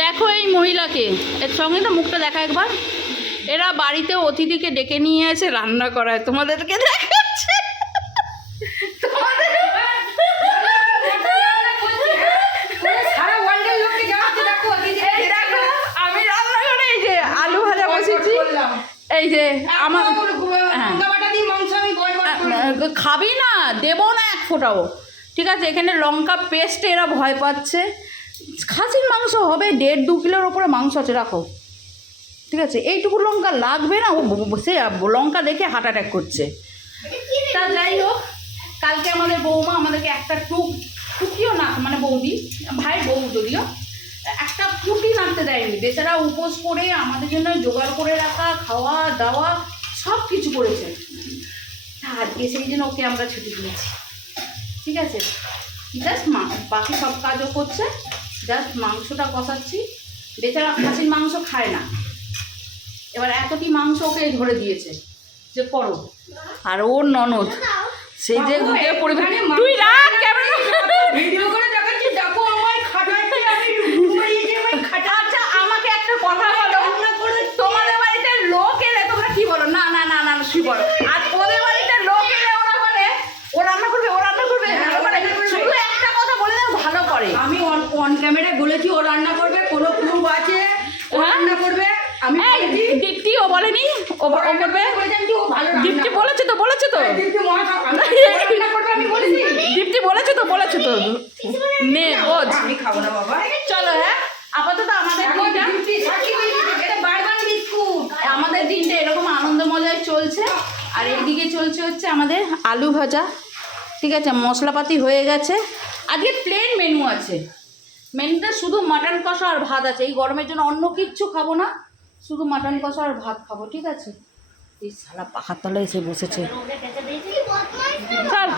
দেখো এই মহিলাকে, এর সঙ্গে তো মুখটা দেখা একবার। এরা বাড়িতে অতিথিকে ডেকে নিয়ে এসে রান্না করায়, তোমাদেরকে দেখাচ্ছে। আমি রান্না করে এই যে আলু ভাজা বসেছি, এই যে আমার খাবি না, দেবো না এক ফোঁটাও, ঠিক আছে। এখানে লঙ্কা পেস্টে এরা ভয় পাচ্ছে। খাসির মাংস হবে 1.5-2 কিলোর ওপরে মাংস আছে, রাখো, ঠিক আছে। এইটুকু লঙ্কা লাগবে না, ও সে লঙ্কা দেখে হার্ট অ্যাটাক করছে। তা যাই হোক, কালকে আমাদের বৌমা আমাদেরকে একটা টুকিও না, মানে বৌদি ভাই বউ যদিও একটা ফুটি নাড়তে দেয়নি, বেচারা উপোস করে আমাদের জন্য জোগাড় করে রাখা, খাওয়া দাওয়া সব কিছু করেছে। আজকে সেই জন্য ওকে আমরা ছুটি দিয়েছি, ঠিক আছে। জাস্ট বাকি সব কাজও করছে, জাস্ট মাংসটা কষাচ্ছি। বেচারা খাসির মাংস খায় না, এবার এতটি মাংস ওকে ধরে দিয়েছে যে করো। আর ওর ননদ সেই যে পরিবার, তুই রাখ ক্যামেরা, ভিডিও করে দেখাচ্ছি, দেখো আমায় খাটাচ্ছি আমি। আচ্ছা আমাকে একটা কথা বলো, তোমাদের বাড়িতে লোক এলে তোমরা কি বলো? না না না না শুই বলো। আর ওদের বাড়িতে লোক এলে ওরা বলে ও রান্না করবে, ও রান্না করবে, শুধু একটা কথা বলে দাও, ভালো করে। আমি অন ক্যামেরায় বলেছি ও রান্না করবে, কোনো প্রুফ আছে ও রান্না করবে। আমি দীপ্তি ও বলেনি ও করবে, দীপ্তি বলেছে তো, বলেছে তো, দীপ্তি বলেছে তো, বলেছে তো, নে বোঝ। আমি খাবো না বাবা, চলো হ্যাঁ, আপাতত আমাদের দিনটা এরকম আনন্দ মজায় চলছে। আর এইদিকে চলছে হচ্ছে আমাদের আলু ভাজা, ঠিক আছে। মশলাপাতি হয়ে গেছে, আজকে প্লেন মেনু আছে। মেনুতে শুধু মাটন কষা আর ভাত আছে, এই গরমের জন্য অন্য কিচ্ছু খাবো না, শুধু মাটন কষা আর ভাত খাবো, ঠিক আছে। এই শালা পাহাড় তলায় এসে বসেছে, চল।